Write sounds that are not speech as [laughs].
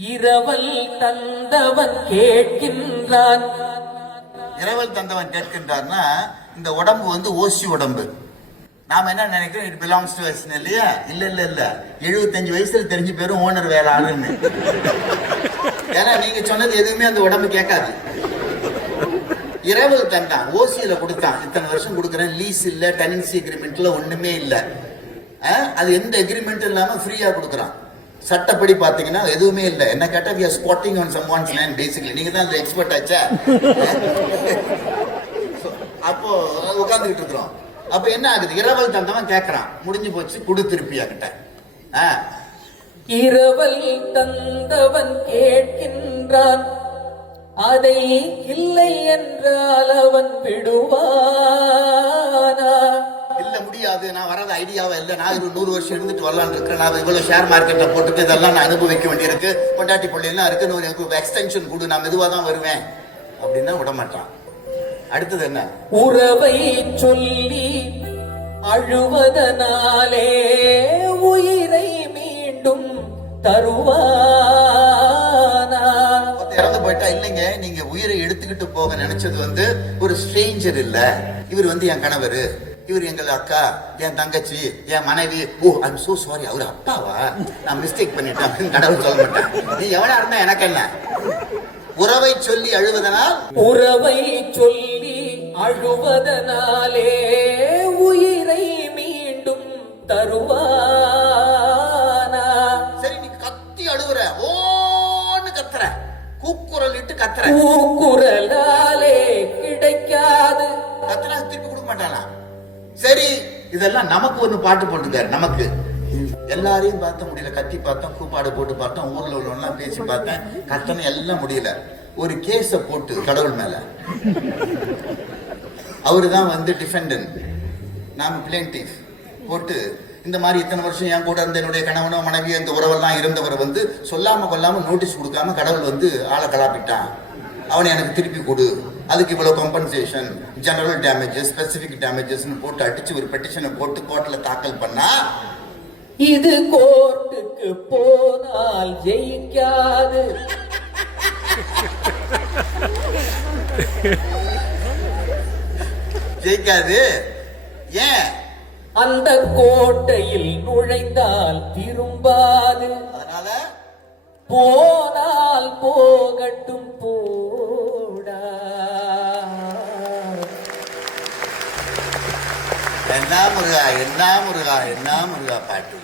இரவல் தந்தவன் கேட்கின்றான். இரவல் தந்தவன் கேட்கின்றார்னா இந்த உடம்பு வந்து ஓசி உடம்பு. நாம என்ன நினைக்கிறோம்? இட் பிலாங்ஸ் டு அஸ் இல்லையா? இல்ல இல்ல இல்ல. 75 வயசுல தெரிஞ்சு பேரும் ஓனர் வேற ஆளுன்னு ஏன்னா நீங்க சொன்னது எதுவுமே அந்த உடம்பு கேட்காது. இரவல் தந்தான். ஓசியில கொடுத்தான். இத்தனை வருஷம் கொடுக்குறேன். லீஸ் இல்ல டெனன்சி அக்ரிமெண்ட்ல ஒண்ணுமே இல்ல. அது எந்த அக்ரிமெண்ட் இல்லாம ஃப்ரீயா கொடுக்குறான். சட்டப்படி பாத்தீங்கன்னா எதுவுமே இல்ல. என்ன கேட்டா we spotting on some once land basically நீங்க தான் அந்த எக்ஸ்பர்ட் ஆச்சா? [laughs] அப்போ உட்காந்துக்கிட்டு இருக்கிறோம். அப்ப என்ன ஆகுது? இரவல் தந்தவன் கேட்கறான் முடிஞ்சு போச்சு குடு திருப்பியா கிட்ட ஆ, இரவல் தந்தவன் கேட்கின்றான் அதை இல்லை என்றால் அவன் விடுவான். முடியாது நான் வராத ஐடியாவே இல்ல. நான் ஒரு நூறு வருஷம் இருந்துட்டு வரலாம்னு இருக்கிறேன். நான் இவ்வளவு ஷேர் மார்க்கெட்டை போட்டுட்டு இதெல்லாம் நான் அனுபவிக்க வேண்டியிருக்கு. பொண்டாட்டி பிள்ளைலாம் இருக்கு நான் எனக்கு எக்ஸ்டென்ஷன் கொடு. நான் மெதுவா தான் வருவேன். அப்படின்னா விட மாட்டான். அடுத்தது என்ன? உறவை சொல்லி அழுவதனாலே உயிரை மீண்டும் தருவானா? இறந்து போயிட்டா இல்லைங்க. நீங்க உயிரை எடுத்துக்கிட்டு போக நினைச்சது வந்து ஒரு ஸ்ட்ரேஞ்சர் இல்ல. இவர் வந்து என் கணவர். இவர் எங்கள் அக்கா என் தங்கச்சி என் மனைவி. ஓ ஐம் சோ சாரி அவர் அப்பாவா? நான் மிஸ்டேக் பண்ணிட்டேன் அப்படின்னு கடவுள் சொல்ல மாட்டேன் நீ எவனா இருந்தா எனக்கு என்ன? உறவை சொல்லி அழுவதனால்? உறவை சொல்லி அழுவதனாலே உயிரை மீண்டும் தருவானா? சரி நீ கத்தி அழுவுற. ஓன்னு கத்துற. கூக்குரல் இட்டு கத்துற. கூக்குரலாலே கிடைக்காது. கத்துனா திருப்பி கொடுக்க மாட்டானா? சரி இதெல்லாம் நமக்கு ஒன்று பாட்டு போட்டுக்காரு நமக்கு. எல்லாரையும் பார்த்த முடியல. கத்தி பார்த்தோம் கூப்பாடு போட்டு பார்த்தோம் ஊர்ல உள்ளவங்கலாம் பேசி பார்த்தேன். கத்தனை எல்லாம் முடியல. ஒரு கேஸ போட்டு கடவுள் மேல. அவரு தான் வந்து டிஃபெண்டன்ட் நாம் பிளேன்டிஃப் போட்டு இந்த மாதிரி இத்தனை வருஷம் என் கூட இருந்த என்னுடைய கணவனோ மனைவியோ இந்த உறவெல்லாம் இருந்தவர் வந்து சொல்லாம கொல்லாம நோட்டீஸ் கொடுக்காம கடவுள் வந்து ஆளை கலாப்பிட்டான். அவனை எனக்கு திருப்பி கொடு. அதுக்கு இவ்வளவு காம்பன்சேஷன் ஜெனரல் டேமேஜஸ் ஸ்பெசிபிக் டேமேஜஸ்னு போட்டு அடிச்சு ஒரு பெட்டிஷனை போட்டு கோர்ட்ல தாக்கல் பண்ணா இது கோர்ட்டுக்கு போனால் ஜெயிக்காது. ஜெயிக்காது? ஏன்? அந்த கோட்டையில் நுழைந்தால் திரும்பாது. அதனால? போனால் போகட்டும் போடா என்ன முருகா என்ன முருகா என்ன முருகா பாட்டு